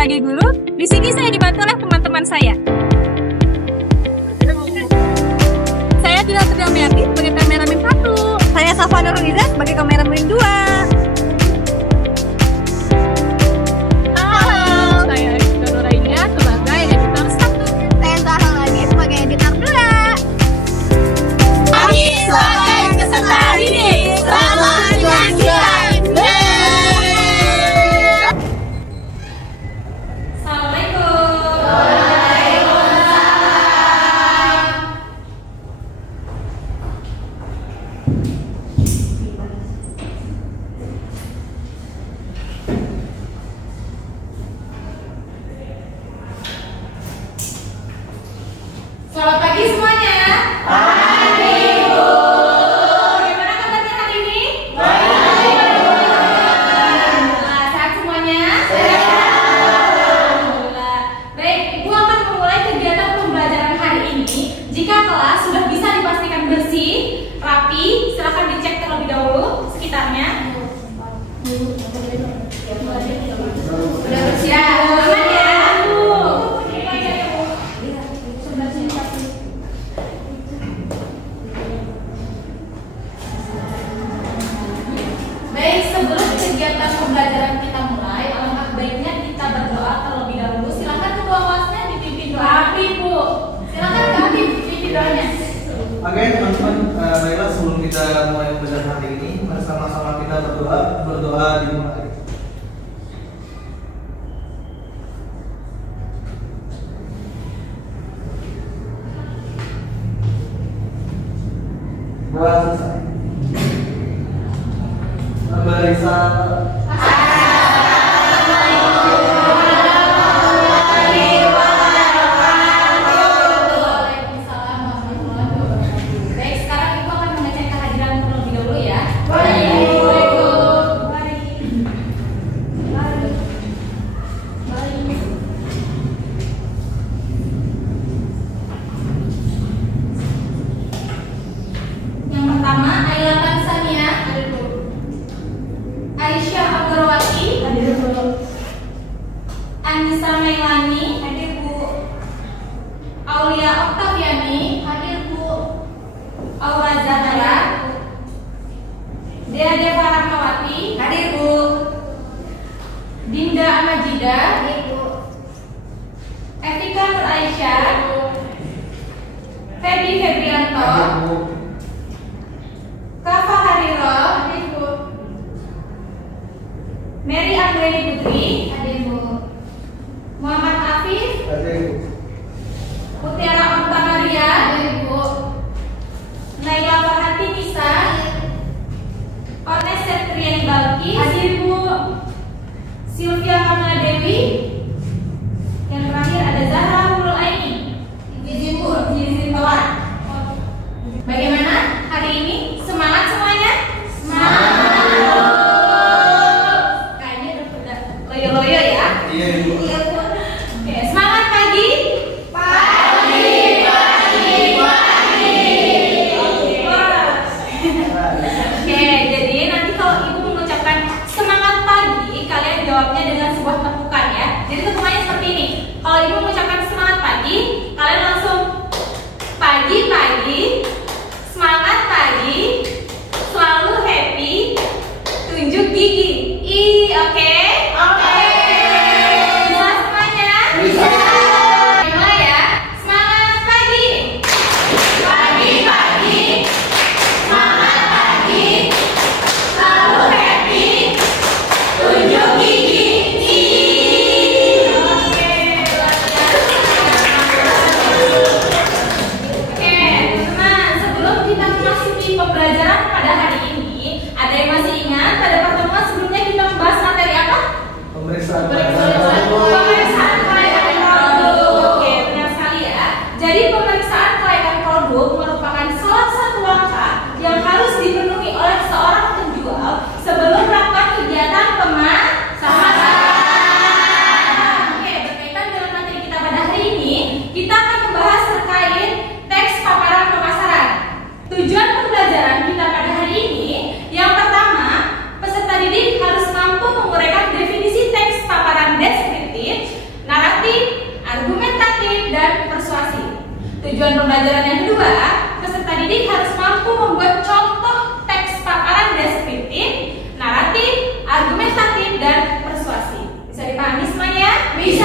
sebagai guru, di sini saya dibantu oleh teman-teman saya. Saya Dila Triamiati sebagai kameramen 1. Saya Safa Nurliza sebagai kameramen 2. Halo, saya Rizka Nurainya sebagai editor 1. Saya Zahra lagi sebagai editor 2. Kami sebagai peserta hari ini. Selamat menyaksikan. Selamat pagi semuanya. Pagi, Bu. Bagaimana kabarnya hari ini? Baik. Nah, sehat semuanya? Sehat. Alhamdulillah. Baik, Ibu akan memulai kegiatan pembelajaran hari ini. Jika kelas sudah bisa dipastikan bersih, rapi, silakan dicek terlebih dahulu sekitarnya. Sudah bersih. Ya, aman ya, Bu. Baik, sebelum kegiatan pembelajaran kita mulai, alangkah baiknya kita berdoa terlebih dahulu. Silakan ketua kelasnya dipimpin doa. Habib, Bu. Silakan Kak Habib dipimpin doanya. Oke teman-teman, baiklah sebelum kita mulai belajar hari ini, mari sama-sama kita berdoa dimulai. Doa selesai. Berisalah. Baik, sekarang Ibu akan mengecek kehadiran terlebih dahulu ya. Yang pertama, Ayla Tansania, Aisyah Abdurwati, Anissa Melani, hadir Bu. Aulia Oktaviani, hadir Bu. Aura Zahra, Dea Deva Rahmawati, hadir Bu. Dinda Amajida, hadir Bu. Evika Nur Aisyah, Feby Febrianto, Kafa Hariro, hadir Bu. Mary Anggreni Putri, hadir Bu. Muhammad Afif, Mutiara Antamaria, hadir Bu. Naila Farhati Nisa, Ones Septriani Balki, hadir Bu. Sylvia Kamala Dewi. Yang terakhir ada Zahra Nurul Aini. Izin Bu, izin keluar. Bagaimana hari ini? Semangat semuanya? Semangat. Kayaknya udah loyo-loyo ya. Iya Ibu. Oke, semangat pagi. Oke, jadi nanti kalau Ibu mengucapkan semangat pagi, kalian jawabnya dengan sebuah tepukan ya. Jadi tepukannya seperti ini. Kalau Ibu mengucapkan semangat Tujuan pembelajaran yang kedua, peserta didik harus mampu membuat contoh teks paparan deskriptif, naratif, argumentatif, dan persuasi. Bisa dipahami semuanya? Bisa.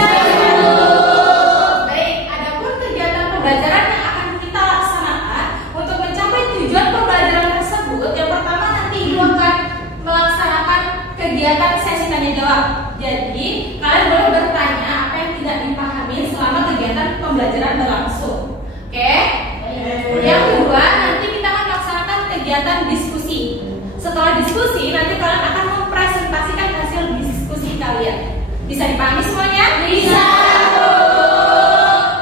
Baik, adapun kegiatan pembelajaran yang akan kita laksanakan untuk mencapai tujuan pembelajaran tersebut, yang pertama nanti Ibu akan melaksanakan kegiatan sesi tanya jawab. Jadi, kalian boleh bertanya apa yang tidak dipahami selama kegiatan pembelajaran berlangsung. Oke? Yang kedua, nanti kita akan melaksanakan kegiatan diskusi. Setelah diskusi, nanti kalian akan mempresentasikan hasil diskusi kalian. Bisa dipahami semuanya? Bisa.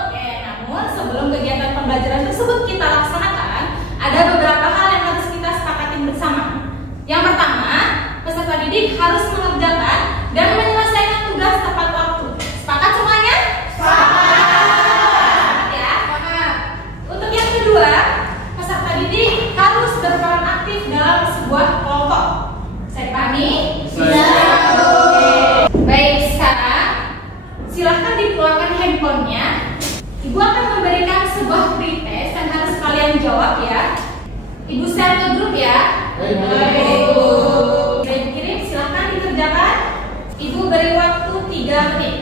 Oke, namun sebelum kegiatan pembelajaran tersebut kita laksanakan, ada beberapa hal yang harus kita sepakati bersama. Yang pertama, peserta didik harus mengerjakan dan menyelesaikan tugas tepat waktu. Sepakat semuanya? Sepakat ya? Untuk yang kedua, peserta didik harus berperan aktif dalam sebuah kelompok. Saya pahami? Bisa. Baik, sekarang silahkan dikeluarkan handphonenya. Ibu akan memberikan sebuah pretest yang harus kalian jawab ya. Ibu share ke grup ya. Baik. Kirim, silahkan dikerjakan. Ibu beri waktu 3 menit.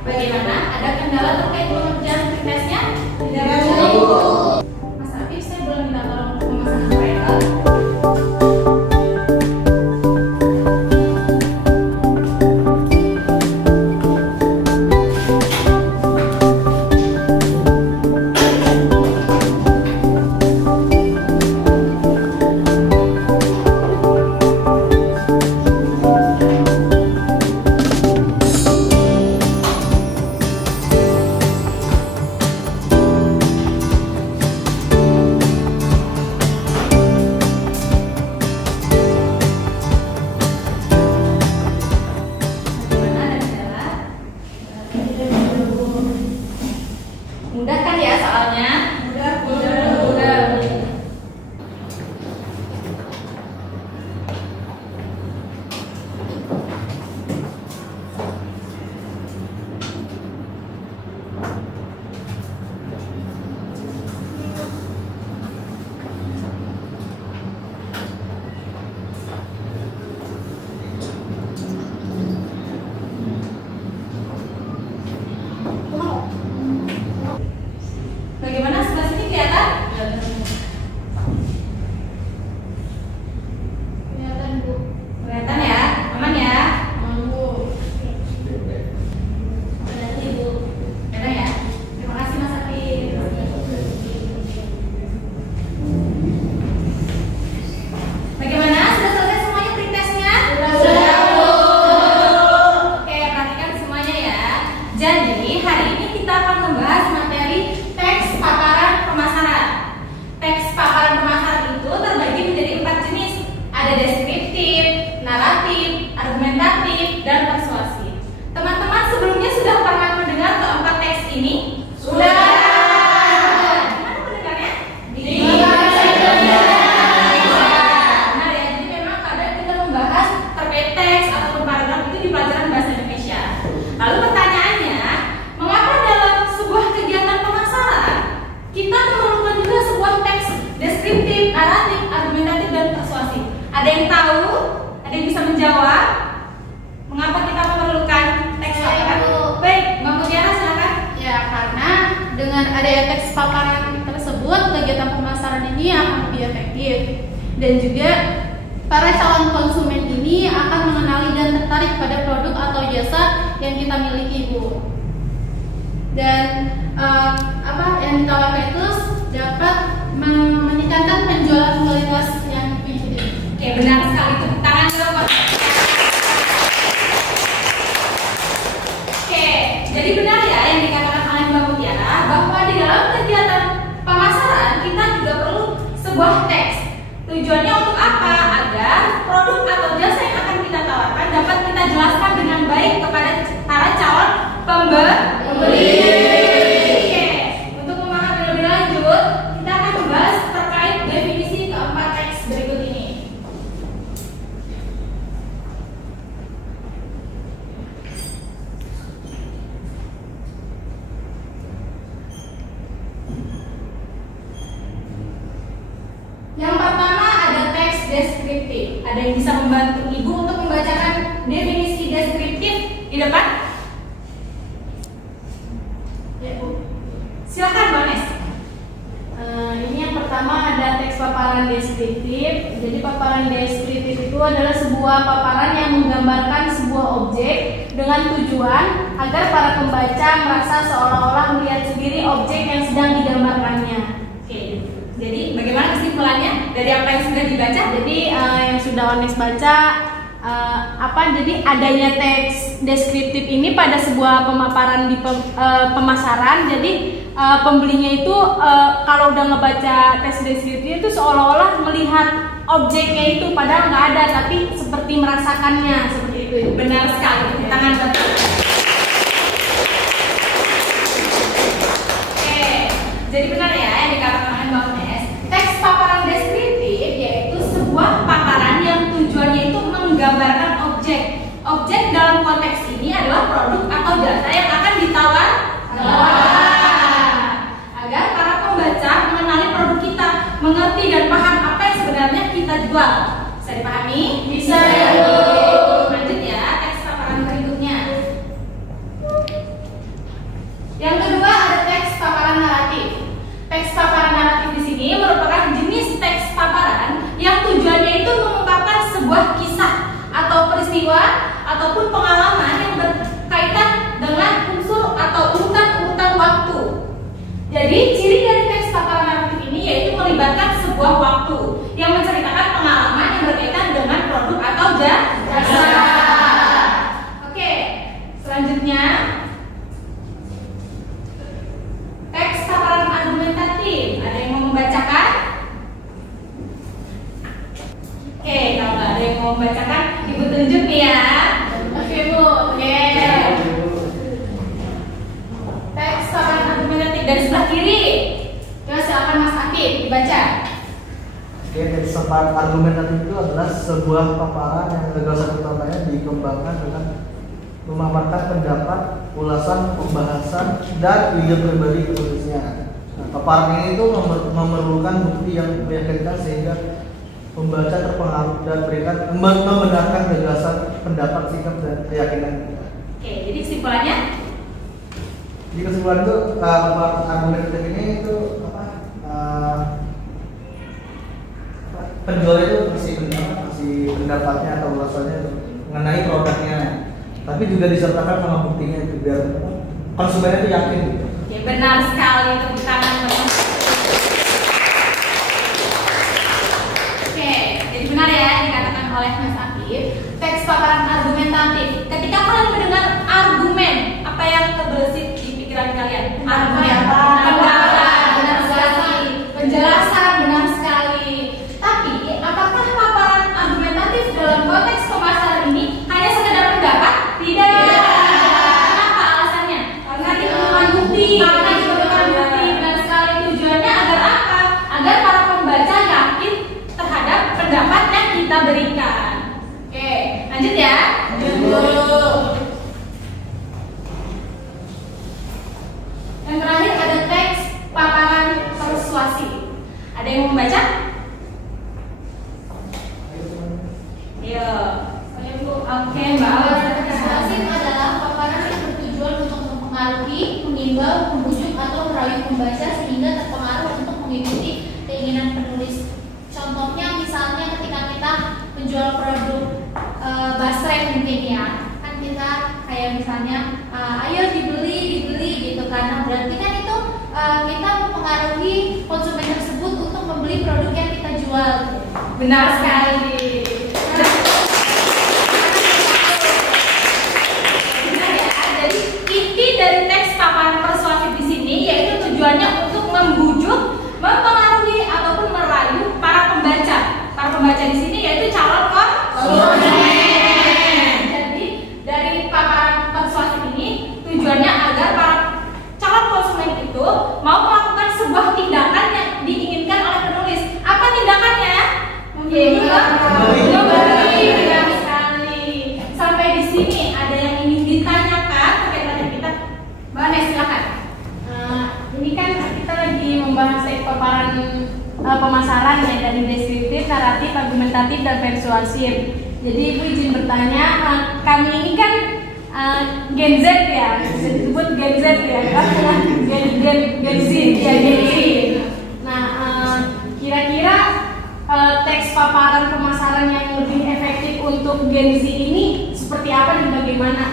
Bagaimana? Ada kendala terkait pengerjaan pretestnya? Tidak. Mas Afif, saya boleh minta tolong untuk memasang mereka? Mudah kan ya soalnya? Mudah. Bagaimana sebelah sini kelihatan? Kelihatan Bu. Kelihatan ya? Aman ya? Berarti Bu. Kelihatan ya? Terima kasih Mas Afif. Bagaimana? Sudah selesai semuanya pretestnya? Sudah, Bu. Oke, perhatikan semuanya ya. Jadi hari ini kita akan membahas materi teks paparan pemasaran. Teks paparan pemasaran itu terbagi menjadi 4 jenis. Ada deskriptif, naratif, argumentatif, dan persuasi. Teman-teman sebelumnya sudah pernah mendengar keempat teks ini? Sudah. Gimana mendengarnya? Benar ya, jadi memang kadang kita membahas terkait teks ataupun paragraf itu di pelajaran bahasa Indonesia. Lalu pertanyaannya, mengapa dalam sebuah kegiatan pemasaran kita memerlukan juga sebuah teks deskriptif, naratif, argumentatif, dan persuasi? Ada yang tahu? Ada yang bisa menjawab? Mengapa kita memerlukan teks paparan? Baik, Mbak Mutiara silakan. Ya, karena dengan adanya teks paparan tersebut, kegiatan pemasaran ini akan lebih efektif. Dan juga para calon konsumen ini akan mengenali dan tertarik pada produk atau jasa yang kita miliki, Bu. Dan yang ditawarkan itu dapat meningkatkan penjualan kualitas yang tinggi. Oke, sebuah teks. Tujuannya untuk apa? Agar produk atau jasa yang akan kita tawarkan dapat kita jelaskan dengan baik kepada para calon pembeli. Oke, untuk memahami lebih lanjut, kita akan membahas terkait definisi keempat teks berikut ini. Yang pertama ada teks deskriptif. Ada yang bisa membantu Ibu untuk membacakan definisi deskriptif di depan? Ya, Bu. Silakan, Mbak Nes. Ini yang pertama ada teks paparan deskriptif. Jadi paparan deskriptif itu adalah sebuah paparan yang menggambarkan sebuah objek dengan tujuan agar para pembaca merasa seolah-olah melihat sendiri objek yang sedang digambarkannya. Oke. Jadi bagaimana kesimpulannya dari apa yang sudah dibaca? Jadi yang sudah Ones baca jadi adanya teks deskriptif ini pada sebuah pemaparan di pemasaran. Jadi pembelinya itu kalau udah ngebaca teks deskriptif itu seolah-olah melihat objeknya itu padahal nggak ada, tapi seperti merasakannya seperti itu. Benar sekali. Tangan betul. Oke. Jadi benar ya yang dikatakan Mbak Nes. Teks paparan deskriptif yaitu sebuah paparan yang tujuannya itu menggambarkan objek. Objek dalam konteks ini adalah produk atau jasa yang akan ditawarkan agar para pembaca mengenali produk kita, mengerti dan paham apa yang sebenarnya kita jual. Bisa dipahami? Bisa. Lanjut ya, teks paparan berikutnya. Yang kedua ada teks paparan naratif. Teks paparan naratif di sini merupakan jenis teks paparan yang tujuannya itu mengungkapkan sebuah kisah atau peristiwa ataupun pengalaman yang berkaitan dengan unsur atau urutan-urutan waktu. Jadi ciri dari teks paparan naratif ini yaitu melibatkan sebuah waktu yang menceritakan pengalaman yang berkaitan dengan produk atau jasa. Oke, selanjutnya teks paparan argumentatif. Ada yang mau membacakan? Oke, kalau nggak ada yang mau membacakan, Ibu tunjuk nih ya. Oke, Bu. Oke. Teks paparan argumentatif dari sebelah kiri. Ya, silakan Mas Akif dibaca. Oke, teks paparan argumentatif itu adalah sebuah paparan yang gagasan utamanya dikembangkan dengan memaparkan pendapat, ulasan, pembahasan, dan ide pribadi penulisnya. Nah, paparan ini itu memerlukan bukti yang meyakinkan sehingga pembaca terpengaruh dan membenarkan gagasan, pendapat, sikap, dan keyakinan kita. Oke, jadi kesimpulannya? Jadi kesimpulan itu paparan argumentatif ini itu penjual itu kasih pendapatnya atau ulasannya mengenai produknya, tapi juga disertakan sama buktinya itu biar konsumennya itu yakin gitu. Ya, benar sekali, tepuk tangan. Oke, jadi benar ya yang dikatakan oleh Mas Akif. Teks paparan argumentatif. Ketika kalian mendengar argumen, apa yang terbersit di pikiran kalian? Argumen. Benar sekali. Penjelasan, benar sekali. Tapi apakah paparan argumentatif dalam konteks pemasaran ini hanya sekedar pendapat? Tidak. Kenapa alasannya? Karena diperlukan bukti. Karena diperlukan bukti. Benar sekali. Tujuannya agar apa? Agar para pembaca yakin terhadap pendapat yang kita berikan. Oke, lanjut ya. Yang terakhir ada teks paparan persuasi. Ada yang mau membaca? Iya. Oke, Mbak Awas. Persuasif adalah paparan yang bertujuan untuk mempengaruhi, mengimbau, membujuk atau merayu pembaca sehingga terpengaruh untuk mengikuti keinginan penulis. Contohnya misalnya ketika kita menjual produk basreng mungkin ya, kan kita kayak misalnya ayo dibeli gitu kan. Nah, berarti kan itu kita mempengaruhi konsumen tersebut untuk membeli produk yang kita jual. Benar sekali. Benar ya. Jadi inti dari teks paparan persuasif di sini yaitu tujuannya untuk membujuk, mempengaruhi ataupun merayu pembaca di sini yaitu calon konsumen. Jadi dari paparan persuasif ini tujuannya agar para calon konsumen itu mau melakukan sebuah tindakan yang diinginkan oleh penulis. Apa tindakannya? Membeli. Benar sekali. Sampai di sini ada yang ingin ditanyakan terkait materi kita? Mbak Nes, silakan. Ini kan kita lagi membahas paparan pemasaran ya, dari deskriptif, naratif, argumentatif, dan persuasif. Jadi Ibu izin bertanya, kami ini kan Gen Z ya, bisa disebut Gen Z ya, Gen Z ya, Gen Z. Nah, kira-kira teks paparan pemasaran yang lebih efektif untuk Gen Z ini seperti apa dan bagaimana?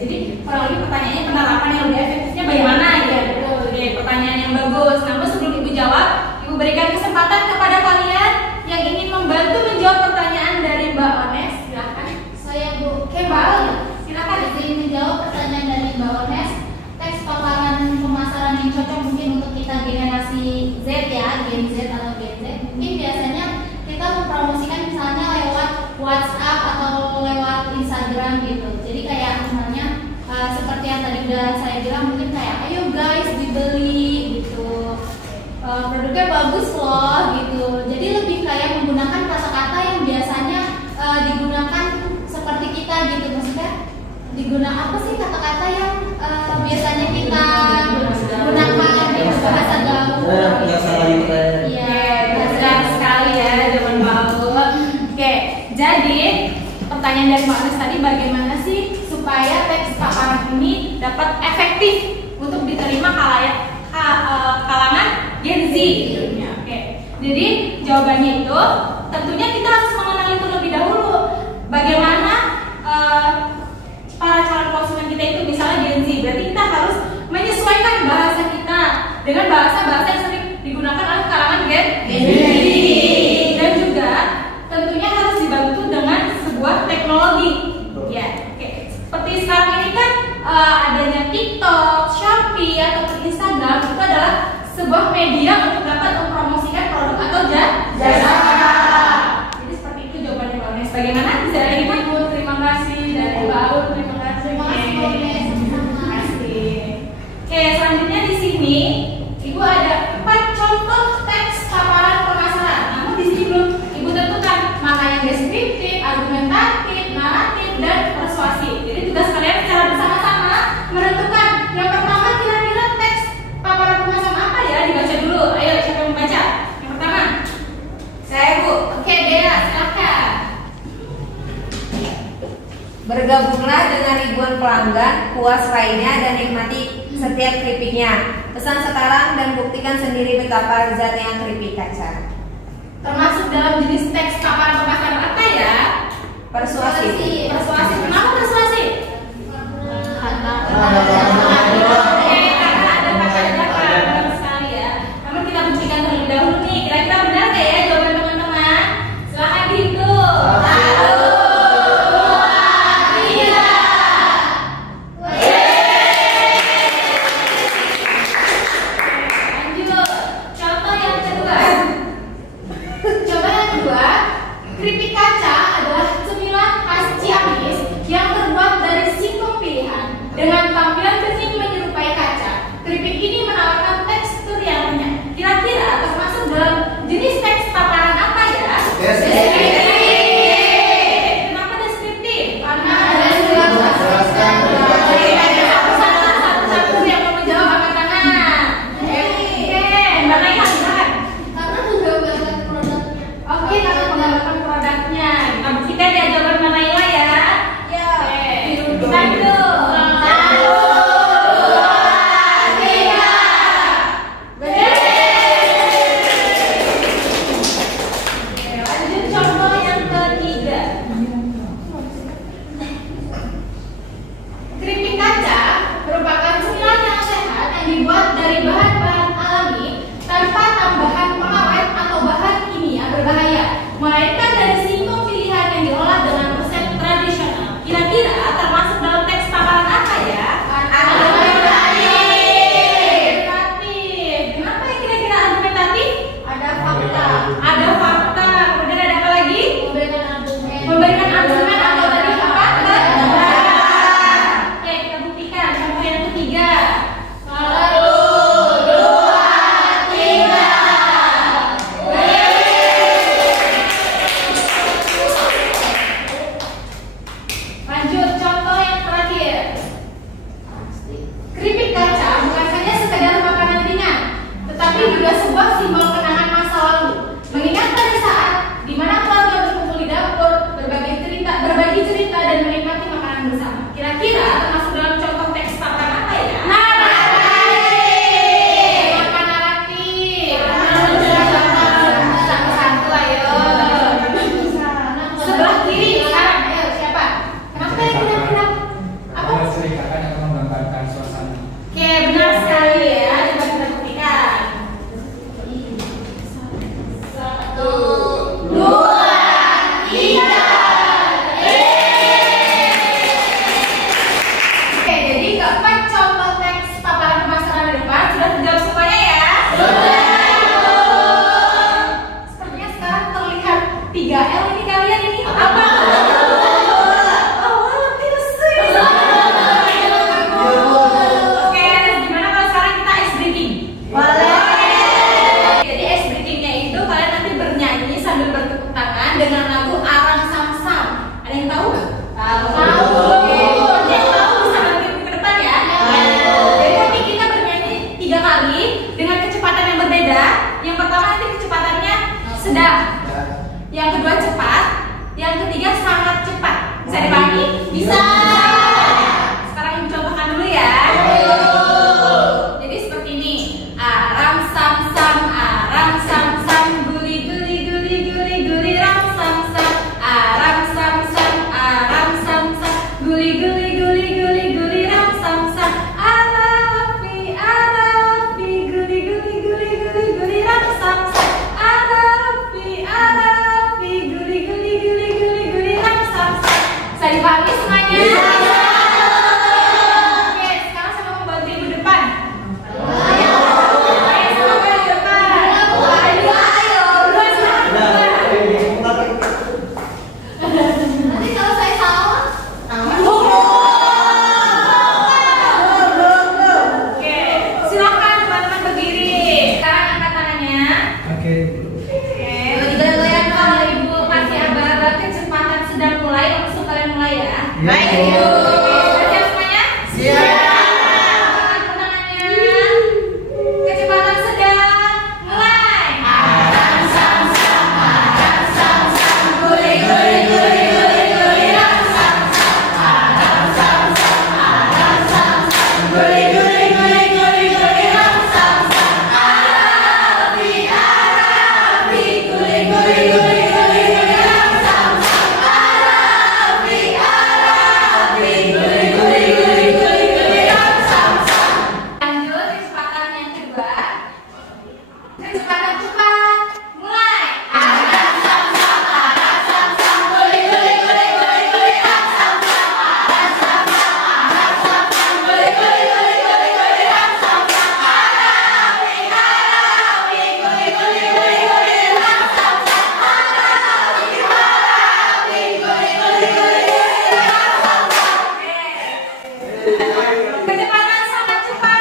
Jadi kurang lebih pertanyaannya penerapan yang lebih efektifnya bagaimana ya? Oke, pertanyaan yang bagus. Namun sebelum Ibu jawab, Ibu berikan kesempatan kepada kalian yang ingin membantu menjawab pertanyaan dari Mbak Ones. Silakan. Saya Bu. Oke, Mbak. Silakan. Izin menjawab pertanyaan dari Mbak Ones. Teks paparan pemasaran yang cocok mungkin untuk kita generasi Z ya, Gen Z atau Gen Z. Mungkin biasanya kita mempromosikan misalnya lewat WhatsApp atau lewat Instagram gitu. Jadi kayak misalnya seperti yang tadi udah saya bilang, mungkin kayak ayo guys dibeli gitu. Produknya bagus loh gitu. Jadi lebih kayak menggunakan kata-kata yang biasanya digunakan seperti kita gitu. Maksudnya digunakan apa sih kata-kata yang biasanya kita gunakan di bahasa gaul. Iya, benar sekali ya, zaman baru. Oke, jadi pertanyaan dari Mbak Ones tadi, bagaimana sih supaya teks paparan ini dapat efektif untuk diterima kalangan Gen Z? Oke, jadi jawabannya itu tentunya kita harus mengenali terlebih dahulu bagaimana para calon konsumen kita itu, misalnya Gen Z. Berarti kita harus menyesuaikan bahasa kita dengan bahasa-bahasa yang sering digunakan oleh kalangan Gen Z. Dan juga tentunya harus dibantu dengan sebuah teknologi. Ya, oke. Seperti sekarang ini kan adanya TikTok, Shopee ataupun Instagram itu adalah sebuah media untuk dapat mempromosikan produk atau jasa. Jadi seperti itu jawabannya Mbak Ones. Bagaimana? Bisa dari Ibu? Terima kasih. Dari Mbak Aul, terima kasih. Terima kasih. Oke, selanjutnya di sini Ibu ada 4 contoh teks paparan pemasaran. Namun di sini belum Ibu tentukan mana yang deskriptif, argumentatif, naratif, dan persuasif. Jadi tugas kalian secara bersama-sama menentukan yang pertama kira-kira teks paparan pemasaran apa ya, dibaca dulu. Ayo, siapa yang membaca? Yang pertama. Saya Bu. Oke, Dea, silakan. Bergabunglah dengan ribuan pelanggan, puas lainnya dan nikmati setiap keripiknya. Pesan sekarang dan buktikan sendiri betapa lezatnya keripik kaca. Termasuk dalam jenis teks paparan pemasaran apa ya? Persuasif. Persuasif. Kenapa persuasif? Karena ada kata-kata benar sekali ya. Namun kita buktikan terlebih dahulu nih. Kira-kira benar nggak ya jawaban teman-teman? Silahkan dihitung. 1, 2, 3. Lanjut. Contoh yang kedua. Coba yang kedua. Keripik kaca adalah cemilan khas Ciamis. 3L ini kalian ini apa? Oke, gimana kalau sekarang kita ice breaking? Jadi ice breakingnya itu kalian nanti bernyanyi sambil bertepuk tangan dengan lagu Arang Sam Sam. Ada yang tahu nggak? Tahu. Oke, yang tahu bisa nanti ke depan ya. Jadi nanti kita bernyanyi 3 kali dengan kecepatan yang berbeda. Yang pertama nanti kecepatannya sedang, yang kedua cepat, yang ketiga sangat cepat. Bisa dipahami? Bisa. Sekarang ibu contohkan dulu ya. Jadi seperti ini. Arang sam sam, arang sam sam, guli guli guli guli guli, ram sam sam, arang sam sam, arang sam sam, guli guli guli guli guli, ram sam sam, arafi arafi, guli guli guli guli guli, ram sam sam, arafi arafi, guli guli guli guli guli, ram sam sam. Bisa dipahami semuanya? Oke, sekarang saya mau bantu ibu depan. Ayo sama gue di depan. Ayo, duluan sama depan. Nanti kalau saya salah, Oke, silakan teman-teman berdiri. Sekarang angkat tangannya. Oke. Oke, digoyang-goyang kalau ibu masih aba-aba kecepatan sedang mulai, langsung kalian mulai ya. Baik. Oke, sudah siap semuanya? Siap. Tangannya. Kecepatan sedang mulai. Arang sam sam, arang sam sam, guli guli guli guli guli, ram sam sam, arang sam sam, arang sam sam, guli guli guli guli guli, ram sam sam, arafi arafi, guli guli guli guli guli, ram sam sam, arafi arafi, guli guli guli guli guli, ram sam sam. Lanjut kecepatan yang kedua. Kecepatan cepat, mulai. Arang sam sam, arang sam sam, guli guli guli guli guli, ram sam sam, arang sam sam, arang sam sam, guli guli guli guli guli, ram sam sam, arafi arafi, guli guli guli guli, ram sam sam, arafi arafi, guli guli guli guli, ram sam sam. Kecepatan sangat cepat.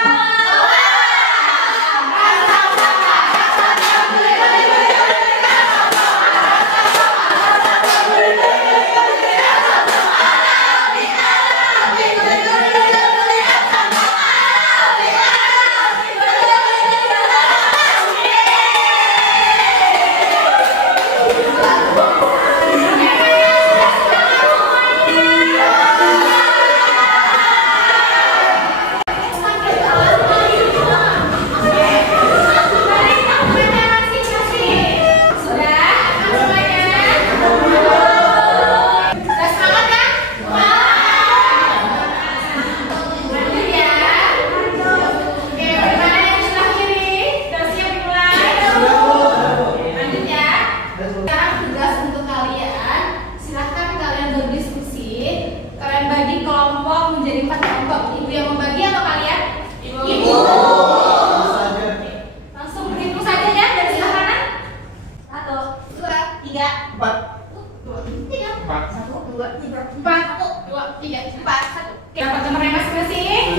Dapat nomornya masing-masing?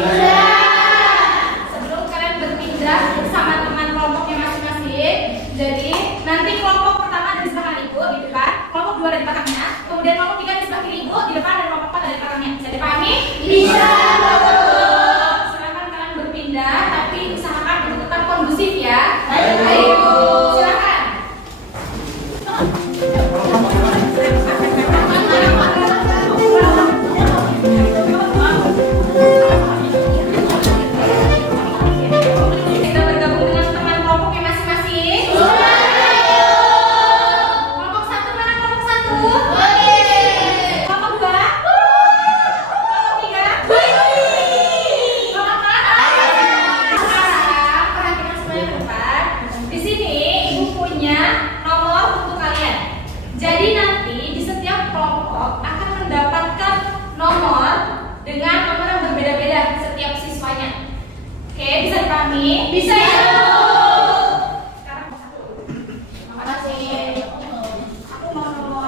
Sebelum kalian berpindah sama teman kelompoknya masing-masing, jadi nanti kelompok pertama dari sebelah ibu di depan, kelompok 2 dari belakangnya, kemudian kelompok 3 di sebelah kiri ibu di depan, dan kelompok 4 dari belakangnya. Bisa dipahami? Bisa. Silakan kalian berpindah, tapi usahakan untuk tetap kondusif ya. Ayo, silakan. Kita bergabung dengan teman kelompoknya masing-masing. Kelompok 1 mana kelompok 1? Kelompok 2? Kelompok 3? Kelompok 4? Sekarang perhatikan semuanya ke depan. Di sini ibu punya nomor untuk kalian. Jadi nanti di setiap kelompok akan mendapatkan nomor dengan nomor yang berbeda-beda setiap siswanya. Oke, bisa dipahami? Bisa ya? Sekarang satu. Terima kasih. Aku mau nomor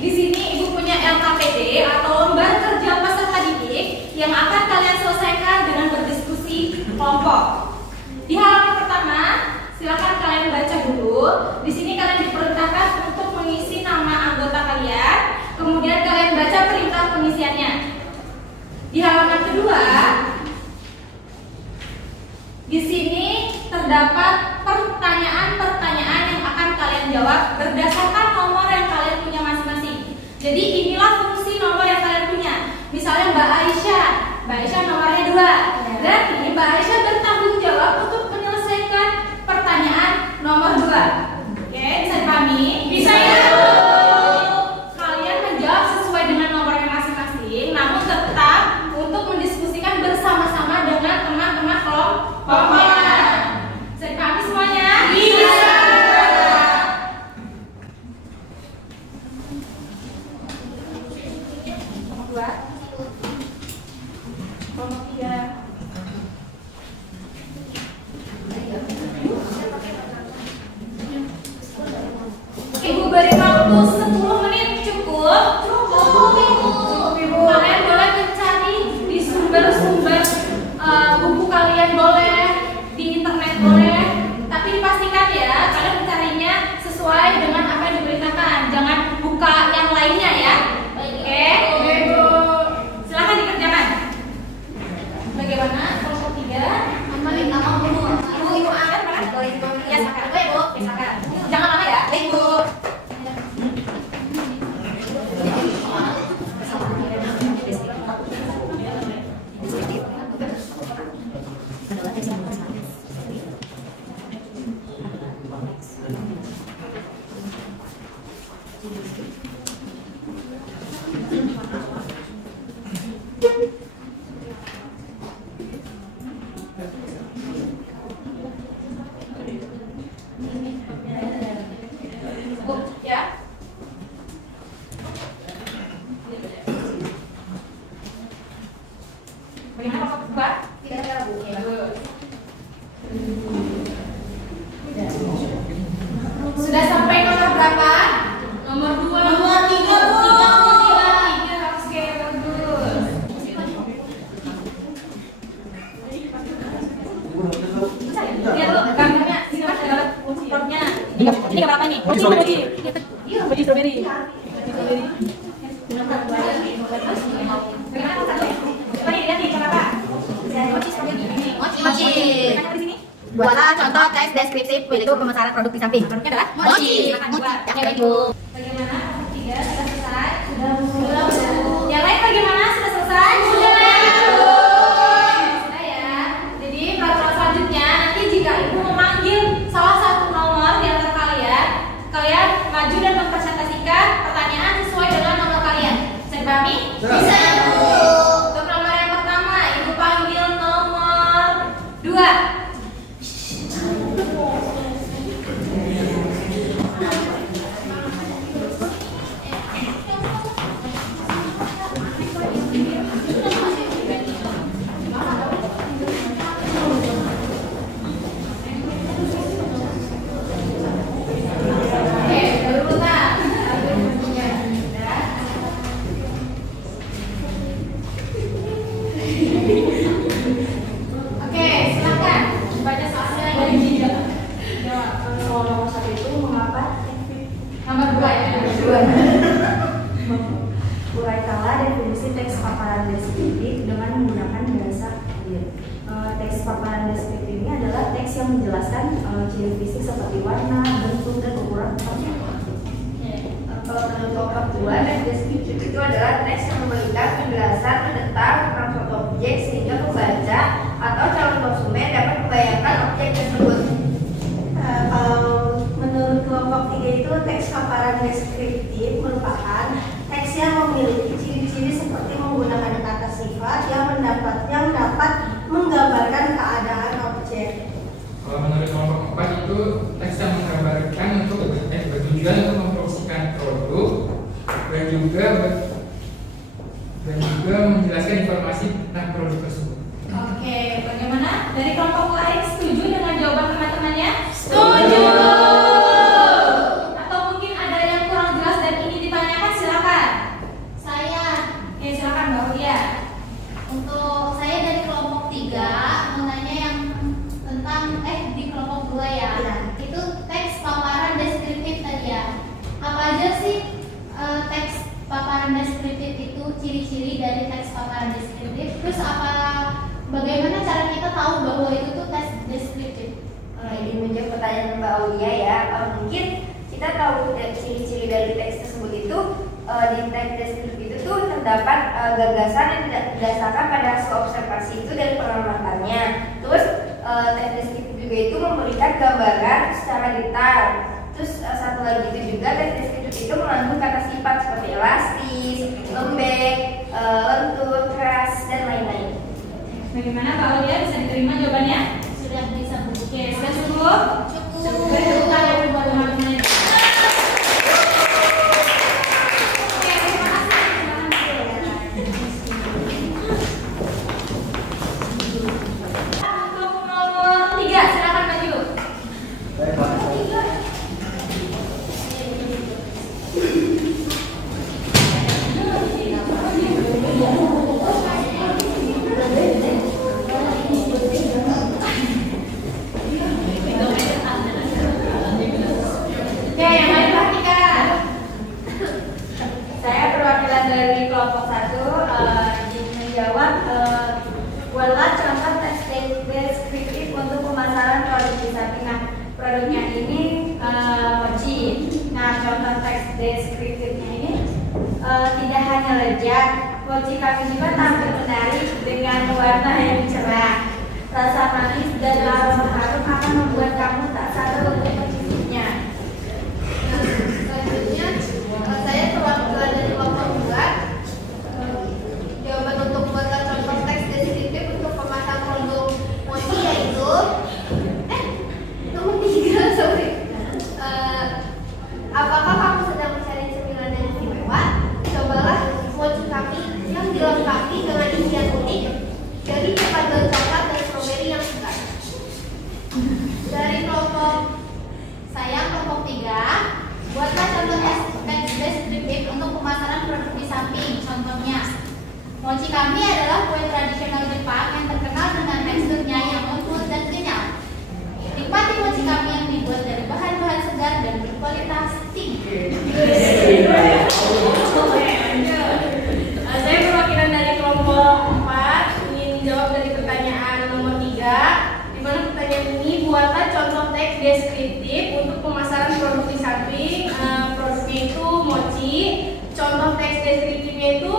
di sini Ibu punya LKPD atau lembar kerja peserta didik yang akan kalian selesaikan dengan berdiskusi kelompok. Di halaman pertama, silakan kalian baca dulu. Di sini kalian diperintahkan untuk mengisi nama anggota kalian, kemudian kalian baca perintah pengisiannya. Di halaman kedua, di sini terdapat pertanyaan-pertanyaan yang akan kalian jawab berdasarkan nomor yang kalian punya masing-masing. Jadi inilah fungsi nomor yang kalian punya. Misalnya Mbak Aisyah nomornya 2. Berarti Mbak Aisyah bertanggung jawab untuk menyelesaikan pertanyaan nomor 2. Oke, bisa dipahami? Bisa ya. Kalian menjawab sesuai dengan nomornya masing-masing, namun tetap untuk mendiskusikan bersama-sama dengan teman-teman kelompoknya. Bisa dipahami semuanya? Bisa. Kelompok 3. Ibu beri waktu 10 menit cukup? Cukup Ibu. Kalian boleh mencari di sumber-sumber buku kalian, boleh di internet boleh, tapi dipastikan ya kalian mencarinya sesuai dengan apa yang diberitakan. Jangan buka yang lainnya ya. Oke? Ibu. Silakan dikerjakan. Bagaimana kelompok 3? Ibu A. Ya, silakan. Ibu, silakan. Jangan lama ya. Ibu. Ya. Bagaimana Pak Buka? Tidak ada Bu. Sudah sampai nomor berapa? Nomor 2. Nomor 3 Bu. 3. Oke, bagus. Lihat lu gambarnya. Ini Mas ada supportnya. Ini gambar apa nih? Mochi. Iya, mochi strawberry. Coba lihat nih kenapa? Mochi strawberry. Mochi. Buatlah contoh teks deskriptif yaitu pemasaran produk di samping. Produknya adalah Mochi. Oke, baik Bu. Bagaimana? 3 sudah selesai? Sudah. Yang lain bagaimana? Sudah selesai? Sudah ya. Jadi peraturan selanjutnya nanti jika Ibu memanggil salah satu nomor di antara kalian, kalian maju dan mempresentasikan pertanyaan sesuai dengan nomor kalian. Bisa dipahami? Bisa. Untuk nomor yang pertama, Ibu panggil nomor 2. Oke, silakan baca soalnya dari Jinda. Soal nomor 1 itu mengapa Nomor 2 ya. uraikanlah definisi teks paparan deskriptif dengan menggunakan bahasa real. Teks paparan deskriptif ini adalah teks yang menjelaskan ciri fisik seperti warna, bentuk, dan ukuran produk. Kalau menurut kelompok 2, teks deskriptif itu adalah teks yang memberikan penjelasan tentang suatu objek sehingga pembaca atau calon konsumen dapat membayangkan objek tersebut. Kalau menurut kelompok 3 itu teks paparan deskriptif merupakan teks yang memiliki ciri-ciri seperti menggunakan kata sifat yang dapat menggambarkan keadaan objek. Kalau menurut kelompok 4 itu teks yang menggambarkan bertujuan untuk mempromosikan produk dan juga menjelaskan informasi tentang produk tersebut. Oke, bagaimana? Dari kelompok lain setuju dengan jawaban teman-temannya? Setuju. Atau mungkin ada yang kurang jelas dan ini ditanyakan? ciri-ciri dari teks paparan deskriptif. Terus bagaimana cara kita tahu bahwa itu tuh teks deskriptif? Ini menjawab pertanyaan Mbak Aulia ya. Mungkin kita tahu ciri-ciri dari teks tersebut itu di teks deskriptif itu tuh terdapat gagasan yang didasarkan pada hasil observasi itu dari pengamatannya. Terus teks deskriptif juga itu memberikan gambaran secara detail. Terus satu lagi itu juga teks deskriptif itu mengandung kata sifat seperti elastis, lembek, lentur, keras, dan lain-lain. Bagaimana Pak Aulia, bisa diterima jawabannya? Sudah bisa Bu. Oke, sudah cukup? Cukup. Beri tepuk tangan buat teman-teman. Oke, terima kasih. Untuk nomor 3, silakan maju. Baik, Pak. Oke, yang lain perhatikan. Saya perwakilan dari kelompok 1 menjawab buatlah contoh teks deskriptif untuk pemasaran produk di samping. Nah, produknya ini mochi. Nah, contoh teks deskriptifnya ini tidak hanya lezat, mochi kami juga tampil menarik dengan warna yang cerah. Rasa manis dan aroma harum akan membuat kamu tak sabar untuk mencicipinya. Selanjutnya saya perwakilan dari kelompok 2. Jawaban untuk buatlah contoh teks deskriptif untuk pemasaran produk mochi yaitu nomor 3, sorry. Apakah kamu sedang mencari cemilan yang istimewa? Cobalah mochi kami yang dilengkapi dengan isian unik dari paduan coklat dan stroberi yang segar. Dari kelompok saya, kelompok 3, buatlah contoh teks deskriptif untuk pemasaran produk di samping. Contohnya, mochi kami adalah kue tradisional Jepang yang terkenal dengan teksturnya yang lembut dan kenyal. Nikmati mochi kami yang dibuat dari bahan-bahan segar dan berkualitas tinggi. Saya perwakilan dari kelompok 4 ingin menjawab dari pertanyaan nomor 3, di mana pertanyaan ini buatlah contoh teks deskriptif untuk pemasaran produk di samping. Produknya itu mochi. Contoh teks deskriptifnya itu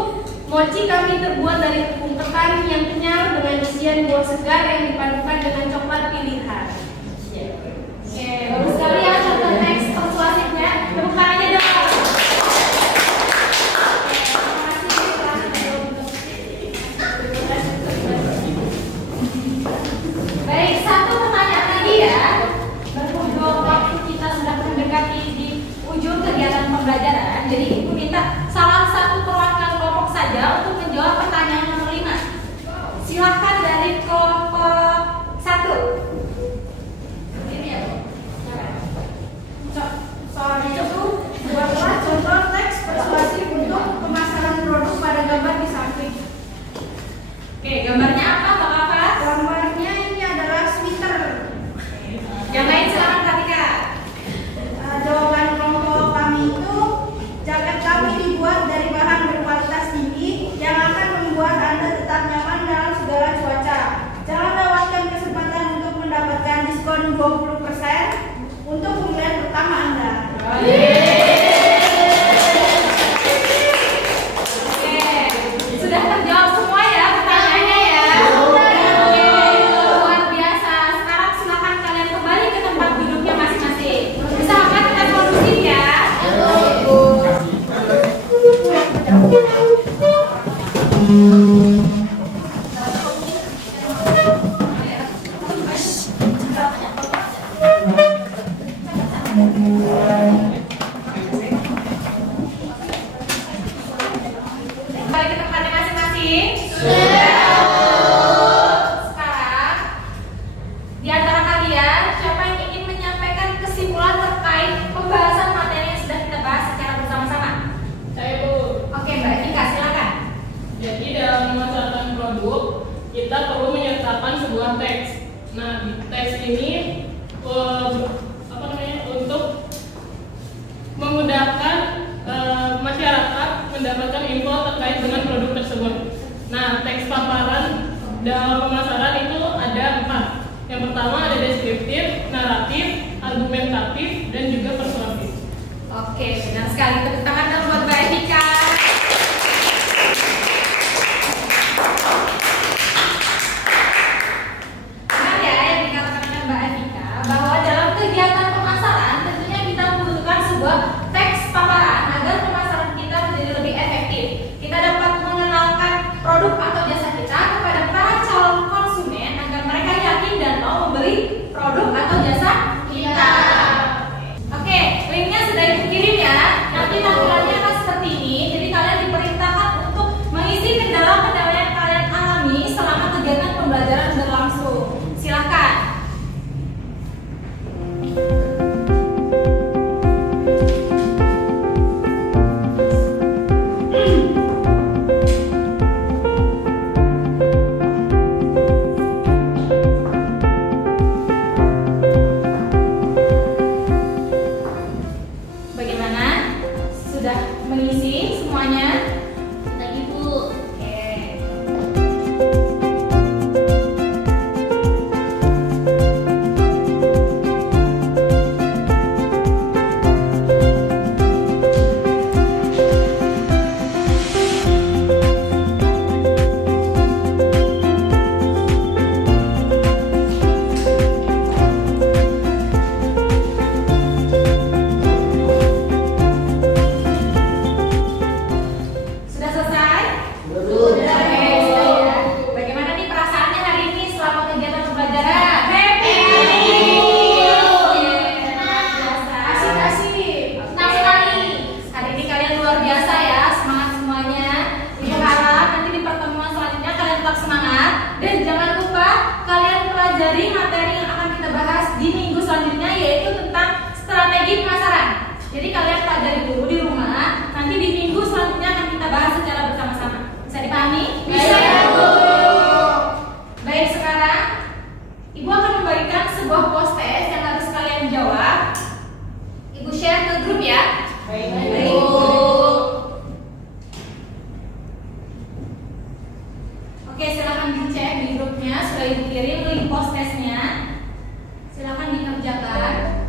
mochi kami terbuat dari tepung ketan yang kenyal dengan isian buah segar yang dipadukan dengan coklat pilihan. Oke, bagus sekali ya contoh teks persuasifnya. Tepuk tangannya dong. Baik, satu pertanyaan lagi ya. Berhubung waktu kita sudah mendekati di ujung kegiatan pembelajaran, jadi Ibu minta salah satu perwakilan kelompok saja untuk menjawab pertanyaan nomor 5. Silakan dari kelompok 1. Ini ya, Bu. Soal itu buatlah contoh teks persuasif untuk pemasaran produk pada gambar di samping. Oke, gambarnya apa, Mbak Kafas? Gambarnya ini adalah sweater. Yang lain silakan perhatikan. Jawaban kelompok kami itu, jaket kami dibuat dari bahan berkualitas tinggi yang akan membuat Anda tetap nyaman dalam segala cuaca. Jangan lewatkan kesempatan untuk mendapatkan diskon 20% untuk pembelian pertama Anda. Oke, sudah terjawab semua ya pertanyaannya ya. Oke, luar biasa. Sekarang silakan kalian kembali ke tempat duduknya masing-masing. Bersama kita kondusif ya. Kembali ke tempatnya masing-masing. Sekarang di antara kalian siapa yang ingin menyampaikan kesimpulan terkait pembahasan materi yang sudah kita bahas secara bersama-sama? Saya Bu. Oke, Mbak Nika, silakan. Jadi dalam memasarkan produk kita perlu menyertakan sebuah teks. Nah, di teks ini untuk memudahkan masyarakat mendapatkan info terkait dengan produk Nah, teks paparan dalam pemasaran itu ada 4. Yang pertama ada deskriptif, naratif, argumentatif, dan juga persuasif. Oke, benar sekali. Tepuk tangan dong buat Mbak Evika. Benar ya yang dikatakan oleh Mbak Evika bahwa dalam kegiatan pemasaran tentunya kita membutuhkan sebuah teks paparan agar pemasaran kita menjadi lebih efektif. Kita dapat mengenalkan produk atau jasa kita kepada para calon konsumen agar mereka yakin dan mau membeli produk atau jasa kita. Oke, linknya sudah ibu kirim ya. Nanti tampilannya akan seperti ini. Jadi kalian diperintahkan untuk mengisi kendala-kendala yang kalian alami selama kegiatan pembelajaran berlangsung. Silakan. Bagaimana? Sudah mengisi semuanya? Sudah Ibu. Oke. Sudah selesai? Sudah. Bagaimana nih perasaannya hari ini selama kegiatan pembelajaran? Happy. Asik. Senang sekali. Hari ini kalian luar biasa ya, semangat semuanya. Ibu harap nanti di pertemuan selanjutnya kalian tetap semangat dan jangan lupa kalian pelajari materi yang akan kita bahas di minggu selanjutnya, yaitu tentang strategi pemasaran. Jadi kalian pelajari dulu di rumah, nanti di minggu selanjutnya akan kita bahas secara bersama-sama. Bisa dipahami? Bisa ya, Bu. Baik, sekarang Ibu akan memberikan sebuah post test yang harus kalian jawab. Ibu share ke grup ya. Baik. Oke, silakan dicek di grupnya. Sudah Ibu kirim link post testnya. Silakan dikerjakan.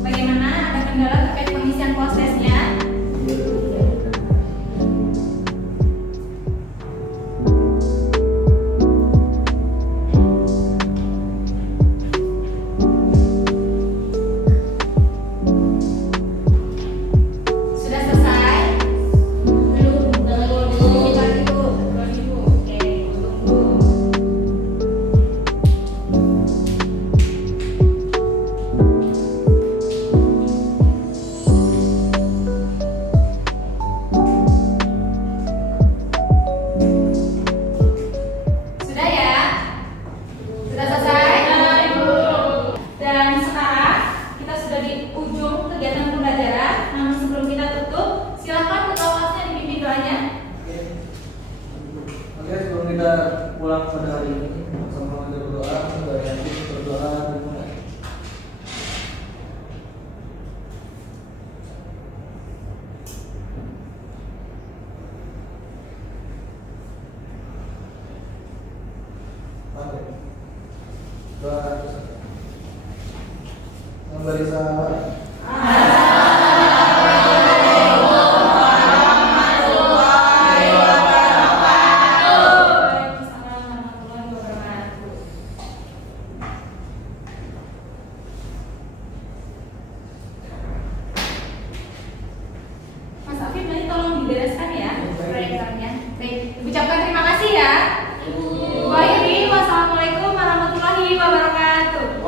Bagaimana? Ada kendala terkait pengisian post testnya? Sudah selesai? Belum. Oke, tunggu. Sudah ya? Sudah selesai? Dan sekarang kita sudah di ujung kegiatan pembelajaran. Namun sebelum kita tutup, silakan ketua kelasnya dipimpin doanya. Oke, sebelum kita pulang pada hari ini, sama-sama kita berdoa, dari hati berdoa dimulai. Oke. Doa yang Barisa. Waalaikumsalam warahmatullahi wabarakatuh. Mas Afif, nanti tolong dibereskan ya proyektornya. Baik, ucapkan terima kasih ya. Ibu akhiri, wassalamualaikum warahmatullahi wabarakatuh.